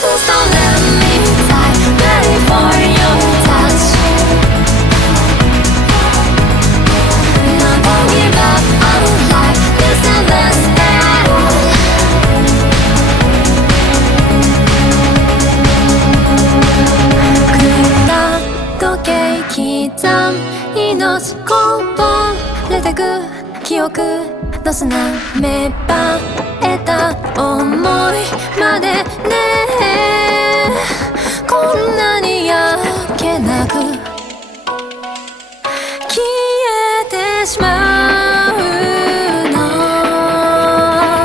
please don't let me die, ready for your touch. No, don't give up on life, listen, let's battle.時計刻む命こぼれてく記憶の砂芽生えた想いまでねこんなに焼けなく消えてしまうの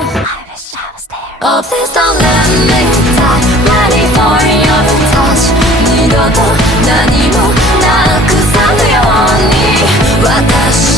I wish I was there. Oh please don't let me die, ready for your touch. 二度と何もなくさぬように私